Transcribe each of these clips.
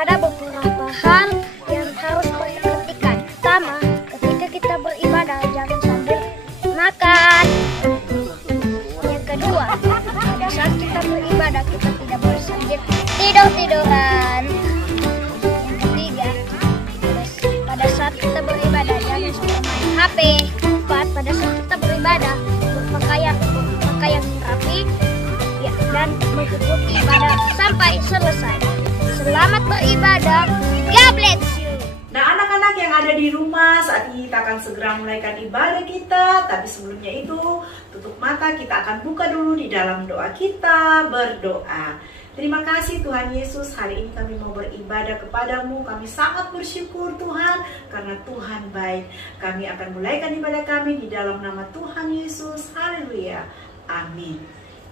Ada beberapa hal yang harus diperhatikan. Pertama, ketika kita beribadah jangan sambil makan. Yang kedua, pada saat kita beribadah kita tidak boleh sambil tidur-tiduran. Yang ketiga, pada saat kita beribadah jangan sambil main HP. Keempat, pada saat kita beribadah berpakaian rapi ya, dan mengikuti ibadah sampai selesai. Selamat beribadah. God bless you. Nah, anak-anak yang ada di rumah, saat ini kita akan segera mulaikan ibadah kita. Tapi sebelumnya itu, tutup mata, kita akan buka dulu di dalam doa kita, berdoa. Terima kasih Tuhan Yesus, hari ini kami mau beribadah kepadamu. Kami sangat bersyukur Tuhan, karena Tuhan baik. Kami akan mulaikan ibadah kami di dalam nama Tuhan Yesus. Haleluya. Amin.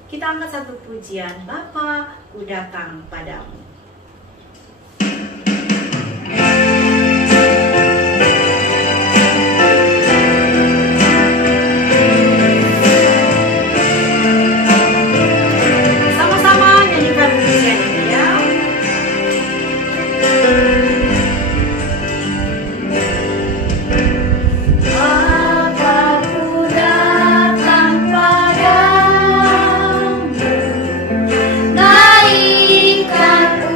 Kita angkat satu pujian, Bapa, ku datang padamu. Naikkan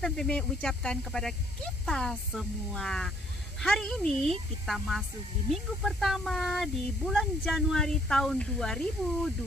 Tante Mei ucapkan kepada kita semua. Hari ini kita masuk di minggu pertama di bulan Januari tahun 2021.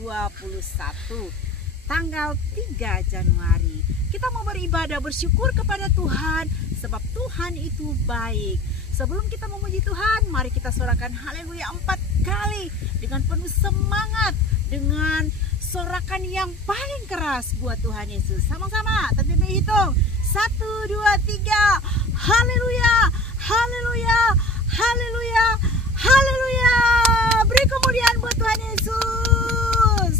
Tanggal 3 Januari. Kita mau beribadah bersyukur kepada Tuhan sebab Tuhan itu baik. Sebelum kita memuji Tuhan, mari kita sorakan haleluya 4 kali dengan penuh semangat, dengan sorakan yang paling keras buat Tuhan Yesus. Sama-sama, Tante Mei hitung. 1, 2, 3. Haleluya, haleluya, haleluya, haleluya. Beri kemuliaan buat Tuhan Yesus.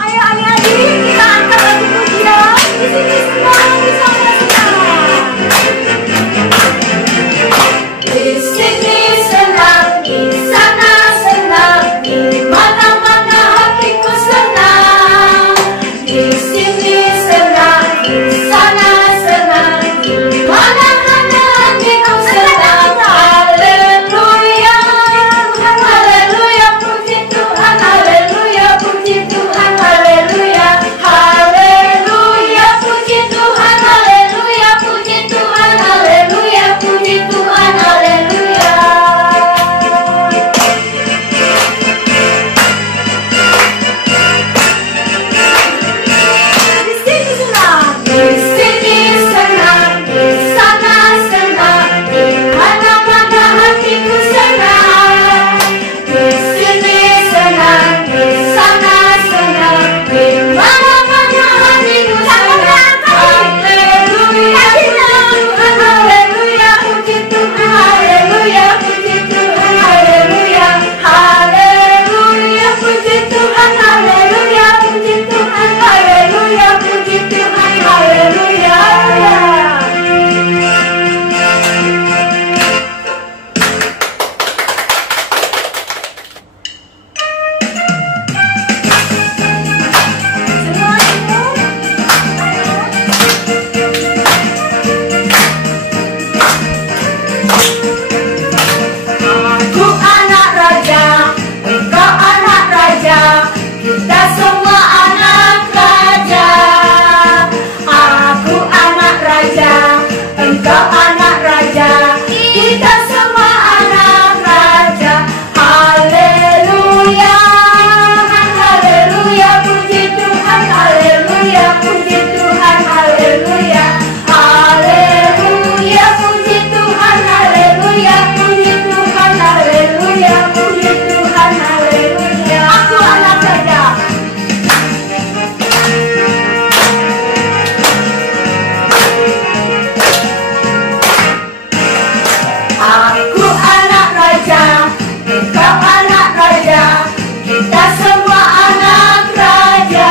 Ayo adik-adik, kita angkat lagu pujian. Di sini semua bisa senang. Di sini senang, di sana senang, di mana-mana hatiku senang. Di sini senang, di sana senang, di mana-mana hatiku senang. Haleluya, haleluya, puji Tuhan, haleluya, puji Tuhan, haleluya, haleluya, puji Tuhan, haleluya, puji Tuhan, haleluya, puji Tuhan, haleluya. Di sini senang, di sana senang, di mana-mana hatiku senang. Di sini senang, di sana senang, di mana-mana hatiku senang. Haleluya, haleluya, puji Tuhan, haleluya, puji Tuhan, haleluya, haleluya, puji Tuhan, haleluya, puji Tuhan, haleluya, puji Tuhan, haleluya. Aku anak raja, engkau anak raja, kita semua anak raja. Aku anak raja, engkau anak raja, kita semua anak raja. Haleluya, haleluya, puji Tuhan, haleluya, puji Tuhan, haleluya, haleluya, puji Tuhan, haleluya, puji Tuhan, haleluya, puji Tuhan, haleluya. Aku anak raja. Aku anak raja, engkau anak raja, kita semua anak raja.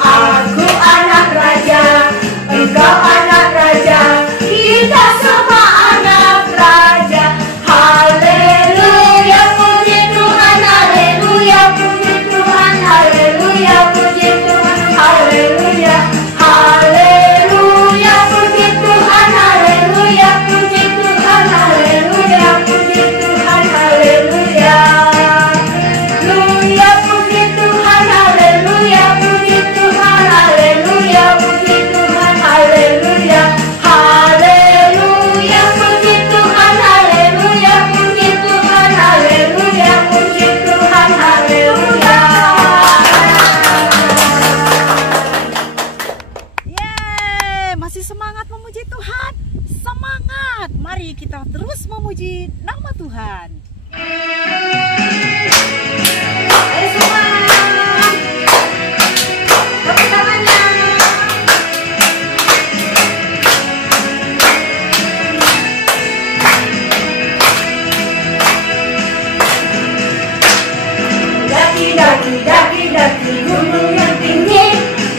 Aku anak raja, engkau anak raja, kita semua anak raja. Haleluya, puji Tuhan, haleluya, puji Tuhan, haleluya, puji Tuhan, haleluya, haleluya, puji Tuhan, haleluya, puji Tuhan, haleluya, puji Tuhan, haleluya. Haleluya, puji Tuhan, haleluya, puji Tuhan, haleluya, puji Tuhan, haleluya, haleluya, puji Tuhan, haleluya, puji Tuhan, haleluya, puji Tuhan, haleluya. Yeay, masih semangat memuji Tuhan? Semangat! Mari kita terus memuji nama Tuhan. Ayo semua, tepuk tangannya. Daki, daki, daki, daki gunung yang tinggi,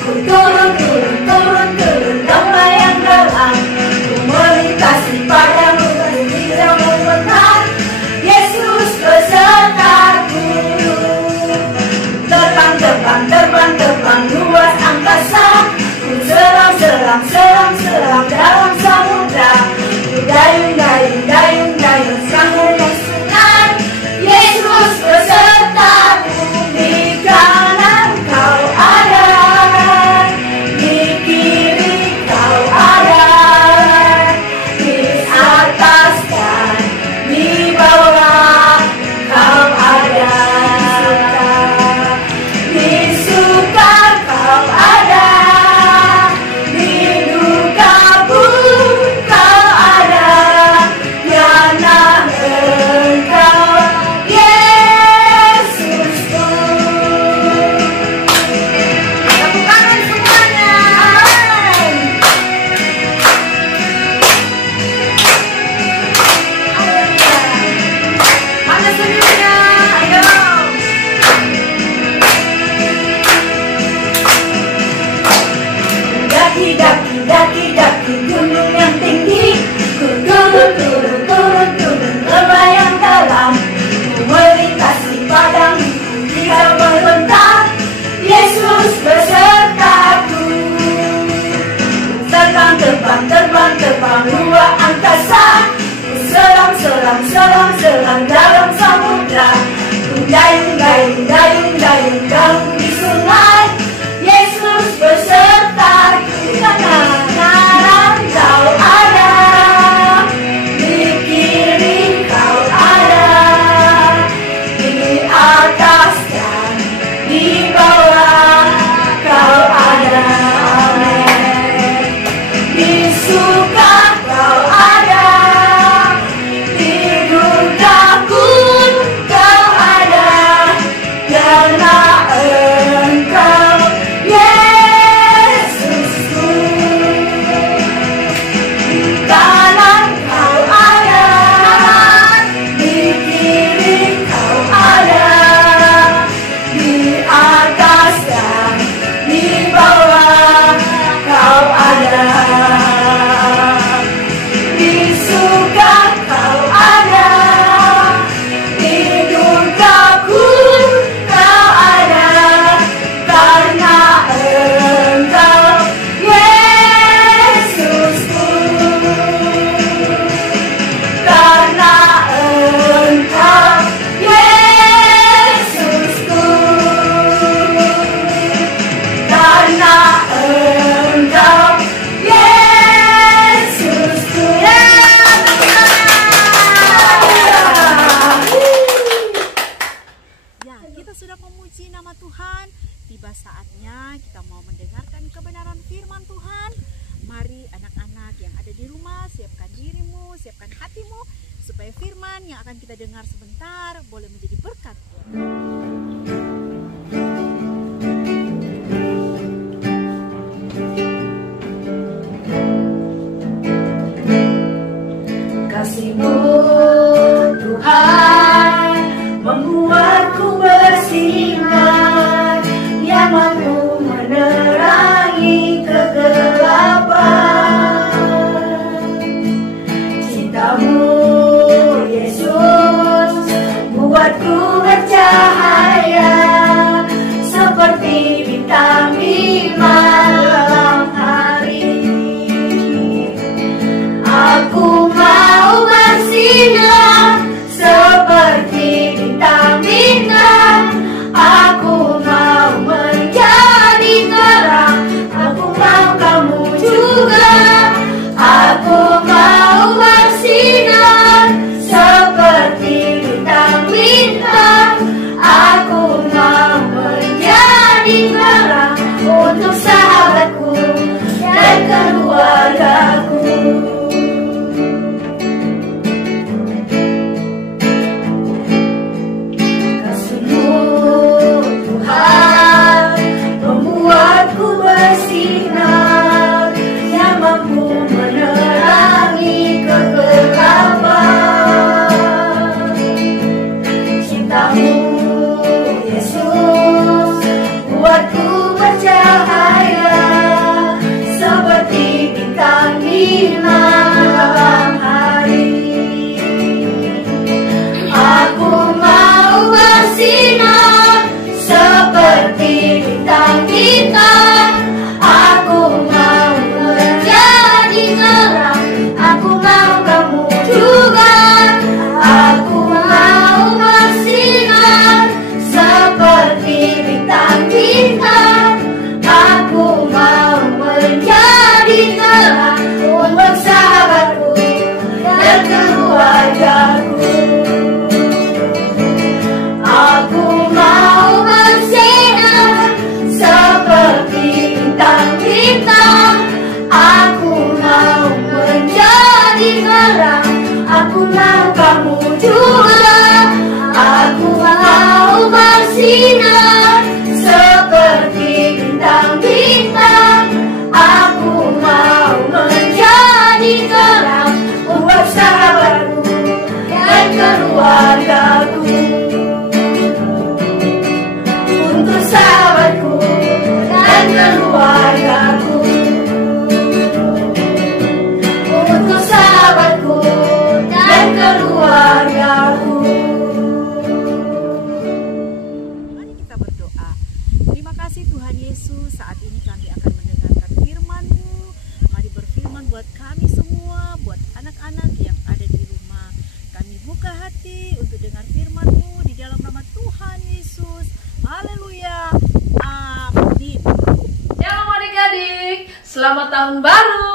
ku turun, turun, turun, turun lembah yang dalam, ku melintasi padamu di jalan benar, Yesus besertaku. firman yang akan kita dengar sebentar boleh menjadi berkat. Kasih-Mu Tuhan membuatku bersinar, yang mampu menerangi kegelapan. Cinta-Mu Yesus buatku bercahaya seperti bintang di malam hari. Aku mau bersinar seperti bintang-bintang. Aku mau menjadi terang. Aku mau kamu juga. Aku mau bersinar seperti bintang-bintang. Aku mau menjadi terang untuk sahabatku dan keluargaku. Selamat tahun baru.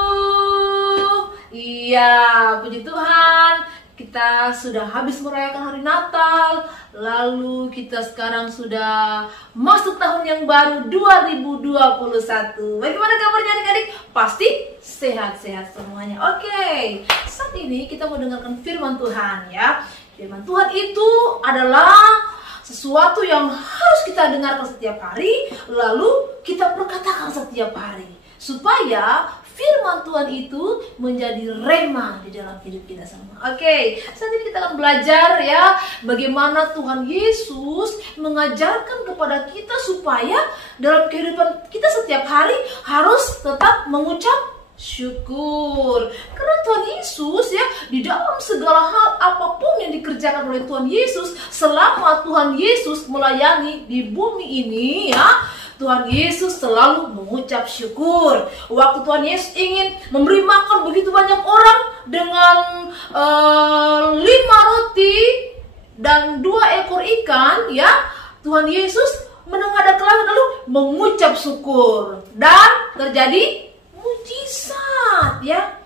Iya, puji Tuhan, kita sudah habis merayakan hari Natal. Lalu kita sekarang sudah masuk tahun yang baru 2021. Bagaimana kabarnya adik-adik? Pasti sehat-sehat semuanya. Oke, saat ini kita mau dengarkan firman Tuhan ya. Firman Tuhan itu adalah sesuatu yang harus kita dengarkan setiap hari, lalu kita perkatakan setiap hari, supaya firman Tuhan itu menjadi rema di dalam hidup kita semua. Oke, saat ini kita akan belajar ya, bagaimana Tuhan Yesus mengajarkan kepada kita supaya dalam kehidupan kita setiap hari harus tetap mengucap syukur. Karena Tuhan Yesus ya, di dalam segala hal apapun yang dikerjakan oleh Tuhan Yesus, selama Tuhan Yesus melayani di bumi ini ya, Tuhan Yesus selalu mengucap syukur. Waktu Tuhan Yesus ingin memberi makan begitu banyak orang dengan 5 roti dan 2 ekor ikan ya, Tuhan Yesus menengadah ke langit lalu mengucap syukur dan terjadi mujizat ya.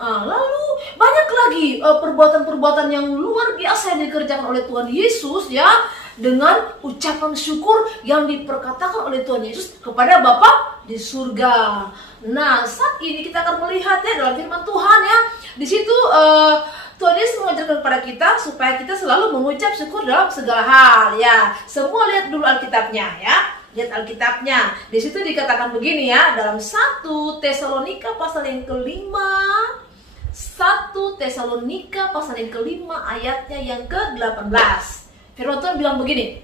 Lalu banyak lagi perbuatan-perbuatan yang luar biasa yang dikerjakan oleh Tuhan Yesus ya, dengan ucapan syukur yang diperkatakan oleh Tuhan Yesus kepada Bapa di surga. Nah, saat ini kita akan melihat ya dalam firman Tuhan ya, di situ Tuhan Yesus mengajarkan kepada kita supaya kita selalu mengucap syukur dalam segala hal ya. Semua lihat dulu Alkitabnya ya. Lihat Alkitabnya. Di situ dikatakan begini ya, dalam 1 Tesalonika pasal yang kelima. 1 Tesalonika pasal yang kelima ayatnya yang ke-18. Firman Tuhan bilang begini,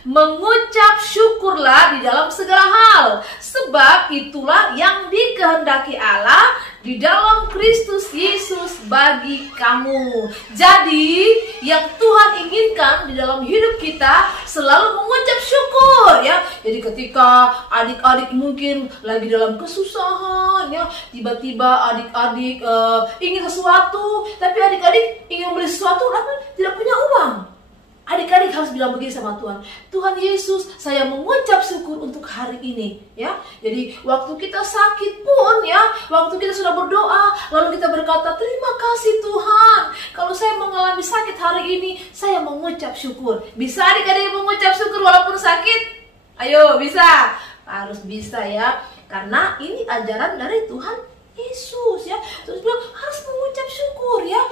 mengucap syukurlah di dalam segala hal, sebab itulah yang dikehendaki Allah di dalam Kristus Yesus bagi kamu. Jadi yang Tuhan inginkan di dalam hidup kita selalu mengucap syukur ya. Jadi ketika adik-adik mungkin lagi dalam kesusahan ya, tiba-tiba adik-adik ingin sesuatu, tapi adik-adik ingin beli sesuatu tapi tidak punya uang. Adik-adik harus bilang begini sama Tuhan, Tuhan Yesus, saya mengucap syukur untuk hari ini ya. Jadi waktu kita sakit pun ya, waktu kita sudah berdoa, lalu kita berkata, terima kasih Tuhan, kalau saya mengalami sakit hari ini, saya mengucap syukur. Bisa adik-adik mengucap syukur walaupun sakit? Ayo, bisa? Harus bisa ya, karena ini ajaran dari Tuhan Yesus ya. Terus bilang harus mengucap syukur ya.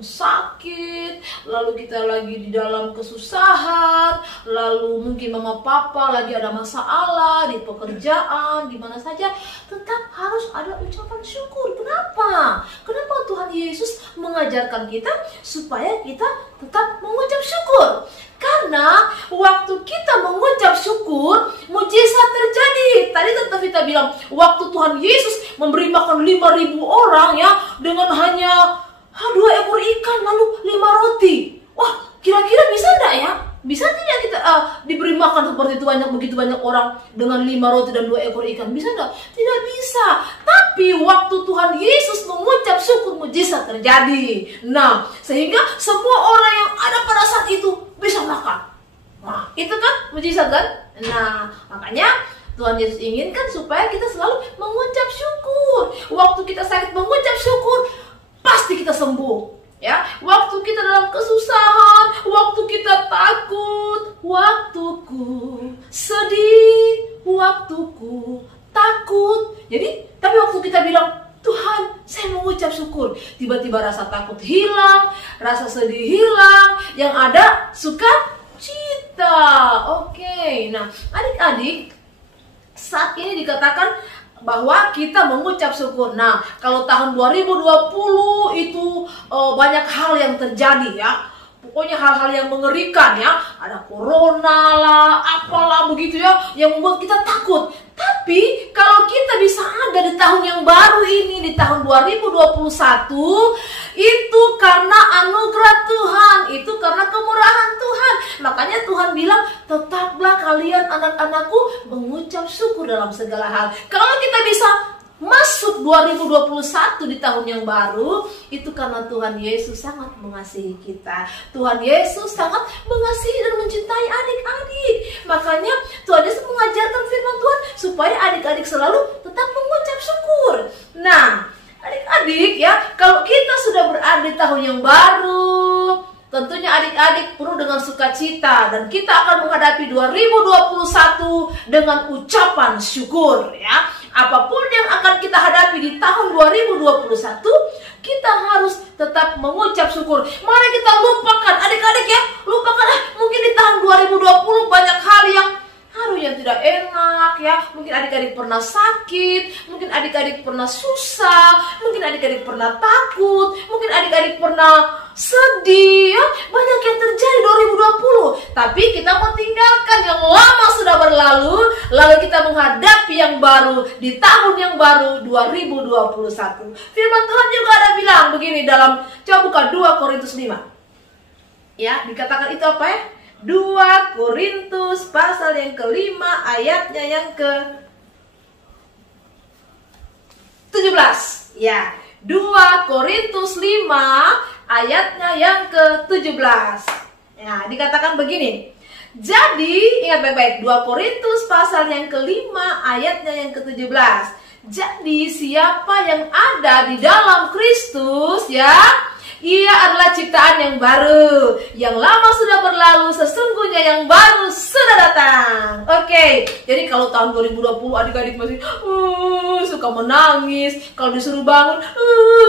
Sakit, lalu kita lagi di dalam kesusahan, lalu mungkin mama papa lagi ada masalah di pekerjaan, di mana saja, tetap harus ada ucapan syukur. Kenapa? Kenapa Tuhan Yesus mengajarkan kita supaya kita tetap mengucap syukur? Karena waktu kita mengucap syukur, mujizat terjadi. Tadi Tante Vita bilang, waktu Tuhan Yesus memberi makan 5.000 orang ya, dengan hanya 2 ekor ikan lalu 5 roti. Wah, kira-kira bisa enggak ya? Bisa tidak kita diberi makan seperti itu begitu banyak orang dengan 5 roti dan 2 ekor ikan? Bisa enggak? Tidak bisa. Tapi waktu Tuhan Yesus mengucap syukur, mujizat terjadi. Nah, sehingga semua orang yang ada pada saat itu bisa makan. Nah, itu kan mujizat kan? Nah, makanya Tuhan Yesus inginkan supaya kita selalu mengucap syukur. Waktu kita sakit mengucap syukur, pasti kita sembuh. Ya, waktu kita dalam kesusahan, waktu kita takut, waktuku sedih, waktuku takut. Jadi, tapi waktu kita bilang, Tuhan, saya mengucap syukur, tiba-tiba rasa takut hilang, rasa sedih hilang, yang ada sukacita. Oke, nah adik-adik, saat ini dikatakan bahwa kita mengucap syukur. Nah, kalau tahun 2020 itu banyak hal yang terjadi ya. Pokoknya hal-hal yang mengerikan ya. Ada corona lah, apalah begitu ya, yang membuat kita takut. Tapi kalau kita bisa ada di tahun yang baru ini, di tahun 2021, itu karena anugerah Tuhan, itu karena kemurahan Tuhan. Makanya Tuhan bilang, tetaplah kalian anak-anakku mengucap syukur dalam segala hal. Kalau kita bisa masuk 2021 di tahun yang baru, itu karena Tuhan Yesus sangat mengasihi kita. Tuhan Yesus sangat mengasihi dan mencintai adik-adik. Makanya Tuhan Yesus mengajarkan firman Tuhan supaya adik-adik selalu tetap mengucap syukur. Nah, adik-adik ya, kalau kita sudah berada di tahun yang baru, tentunya adik-adik penuh dengan sukacita, dan kita akan menghadapi 2021 dengan ucapan syukur ya. Apapun yang akan kita hadapi di tahun 2021, kita harus tetap mengucap syukur. Mari kita lupakan, adik-adik ya, lupakan mungkin di tahun 2020 banyak hal yang tidak enak ya. Mungkin adik-adik pernah sakit, mungkin adik-adik pernah susah, mungkin adik-adik pernah takut, mungkin adik-adik pernah sedih ya. Banyak yang terjadi 2020. Tapi kita mau tinggalkan yang lama sudah berlalu, lalu kita menghadapi yang baru di tahun yang baru 2021. Firman Tuhan juga ada bilang begini dalam, coba buka 2 Korintus 5. Ya, dikatakan itu apa ya? 2 Korintus pasal yang ke-5 ayatnya yang ke-17. Ya, 2 Korintus 5 ayatnya yang ke-17. Nah, dikatakan begini. Jadi, ingat baik-baik, 2 Korintus pasal yang ke-5 ayatnya yang ke-17. Jadi, siapa yang ada di dalam Kristus ya, ia adalah ciptaan yang baru. Yang lama sudah berlalu, sesungguhnya yang baru sudah datang. Oke, jadi kalau tahun 2020 adik-adik masih suka menangis, kalau disuruh bangun,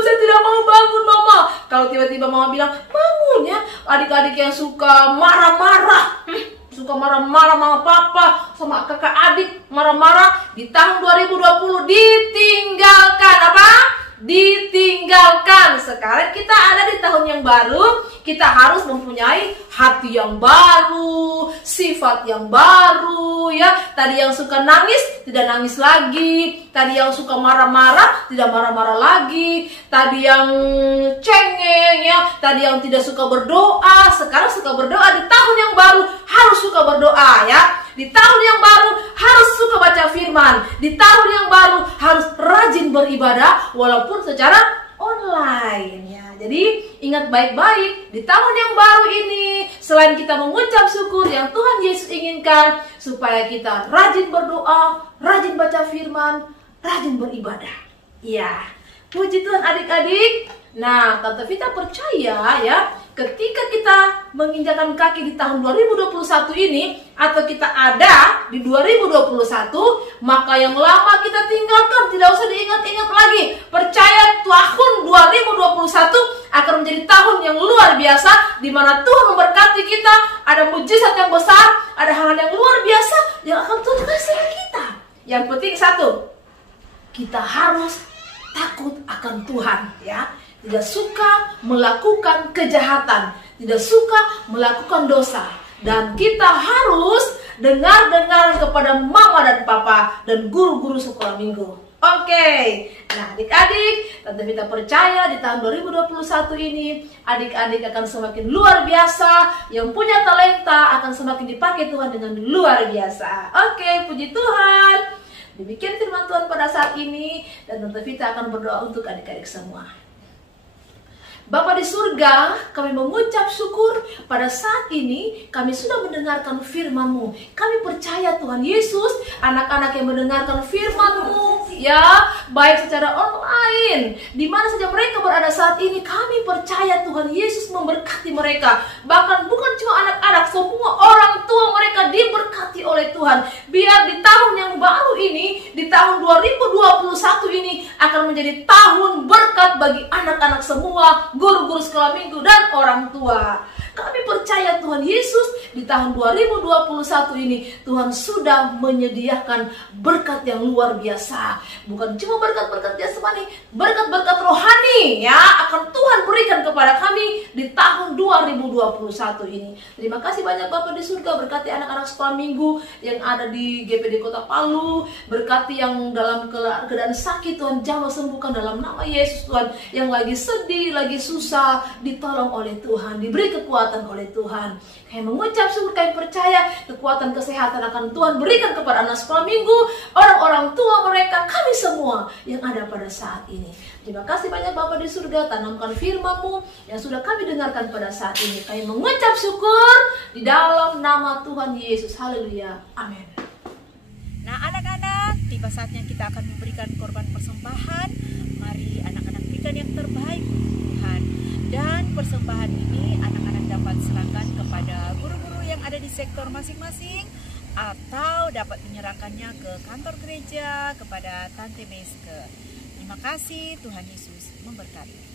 saya tidak mau bangun mama. Kalau tiba-tiba mama bilang bangun ya, adik-adik yang suka marah-marah, suka marah-marah sama papa, sama kakak adik marah-marah, di tahun 2020 ditinggalkan. Apa? Ditinggalkan. Sekarang kita ada di tahun yang baru, kita harus mempunyai hati yang baru, sifat yang baru ya. Tadi yang suka nangis tidak nangis lagi, tadi yang suka marah-marah tidak marah-marah lagi, tadi yang cengeng ya, tadi yang tidak suka berdoa sekarang suka berdoa. Di tahun yang baru harus suka berdoa ya. Di tahun yang baru harus suka baca firman. Di tahun yang baru harus rajin beribadah walaupun secara online ya. Jadi ingat baik-baik, di tahun yang baru ini selain kita mengucap syukur yang Tuhan Yesus inginkan, supaya kita rajin berdoa, rajin baca firman, rajin beribadah. Ya, puji Tuhan adik-adik. Nah, Tante Vita percaya ya, ketika kita menginjakkan kaki di tahun 2021 ini, atau kita ada di 2021, maka yang lama kita tinggalkan, tidak usah diingat-ingat lagi. Percaya tahun 2021 akan menjadi tahun yang luar biasa, di mana Tuhan memberkati kita, ada mujizat yang besar, ada hal yang luar biasa yang akan Tuhan kasih kita. Yang penting satu, kita harus takut akan Tuhan ya. Tidak suka melakukan kejahatan, tidak suka melakukan dosa. Dan kita harus dengar-dengar kepada mama dan papa dan guru-guru sekolah minggu. Oke, nah adik-adik, Tante Vita percaya di tahun 2021 ini adik-adik akan semakin luar biasa. Yang punya talenta akan semakin dipakai Tuhan dengan luar biasa. Oke, puji Tuhan. Demikian firman Tuhan pada saat ini, dan Tante Vita akan berdoa untuk adik-adik semua. Bapa di surga, kami mengucap syukur pada saat ini kami sudah mendengarkan firman-Mu. Kami percaya Tuhan Yesus, anak-anak yang mendengarkan firman-Mu ya, baik secara online, di mana saja mereka berada saat ini, kami percaya Tuhan Yesus memberkati mereka. Bahkan bukan cuma anak-anak, semua orang tua mereka diberkati oleh Tuhan. Biar di tahun yang baru ini, di tahun 2021 ini akan menjadi tahun berkat bagi anak-anak semua, guru-guru sekolah minggu dan orang tua. Kami percaya Tuhan Yesus, di tahun 2021 ini Tuhan sudah menyediakan berkat yang luar biasa. Bukan cuma berkat-berkat jasmani, berkat-berkat rohani ya, akan Tuhan berikan kepada kami di tahun 2021 ini. Terima kasih banyak Bapa di surga, berkati anak-anak sekolah minggu yang ada di GPD Kota Palu, berkati yang dalam keadaan sakit Tuhan jamah sembuhkan dalam nama Yesus Tuhan. Yang lagi sedih, lagi susah, ditolong oleh Tuhan, diberi kekuatan oleh Tuhan. Kami mengucap syukur, kami percaya kekuatan kesehatan akan Tuhan berikan kepada anak sekolah minggu, orang-orang tua mereka, kami semua yang ada pada saat ini. Terima kasih banyak Bapa di surga, tanamkan firman-Mu yang sudah kami dengarkan pada saat ini. Kami mengucap syukur di dalam nama Tuhan Yesus. Haleluya. Amin. Nah anak-anak, tiba saatnya kita akan memberikan korban persembahan. Mari anak-anak berikan yang terbaik Tuhan. Dan persembahan ini anak-anak dapat serahkan kepada guru-guru yang ada di sektor masing-masing, atau dapat menyerahkannya ke kantor gereja kepada Tante Meske. Terima kasih, Tuhan Yesus memberkati.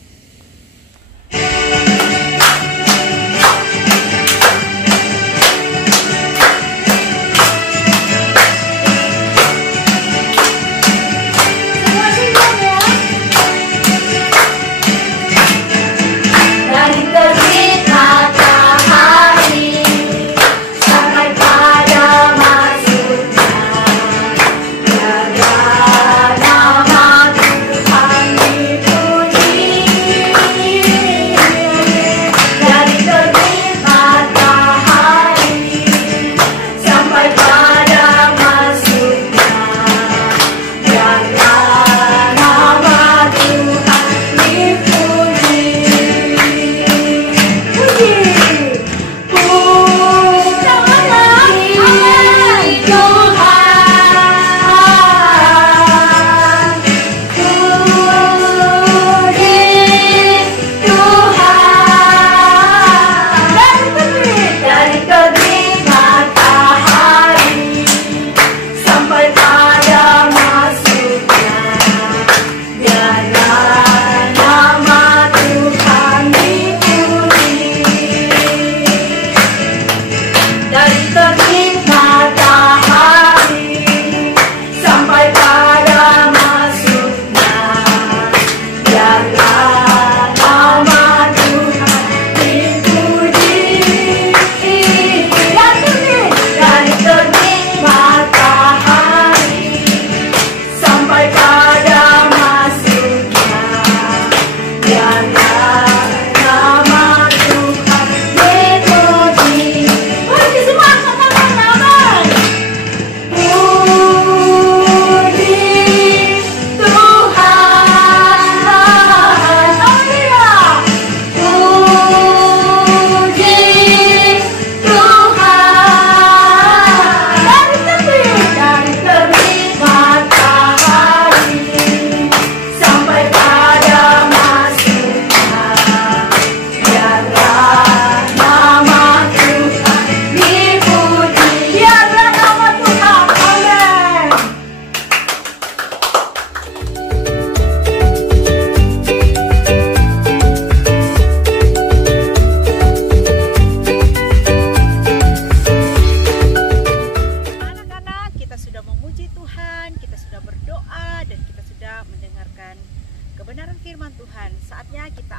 Puji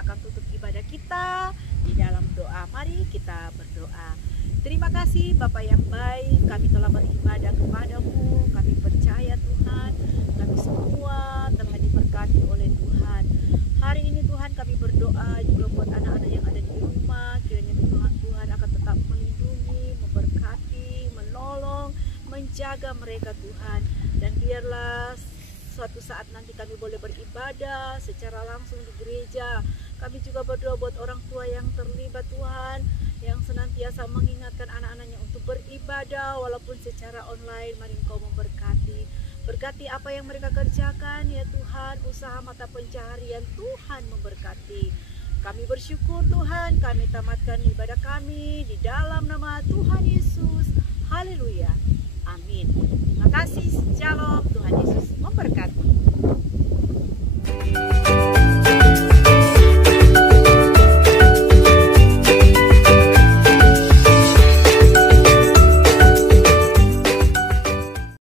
akan tutup ibadah kita di dalam doa. Mari kita berdoa. Terima kasih Bapa yang baik, kami telah beribadah kepadamu, kami percaya Tuhan, kami semua telah diberkati oleh Tuhan. Hari ini Tuhan kami berdoa juga buat anak-anak yang ada di rumah, kiranya Tuhan akan tetap melindungi, memberkati, menolong, menjaga mereka Tuhan. Dan biarlah suatu saat nanti kami boleh beribadah secara langsung di gereja. Kami juga berdoa buat orang tua yang terlibat Tuhan, yang senantiasa mengingatkan anak-anaknya untuk beribadah walaupun secara online. Mari Engkau memberkati. Berkati apa yang mereka kerjakan ya Tuhan, usaha mata pencaharian Tuhan memberkati. Kami bersyukur Tuhan, kami tamatkan ibadah kami di dalam nama Tuhan Yesus. Haleluya. Amin. Terima kasih. Shalom. Tuhan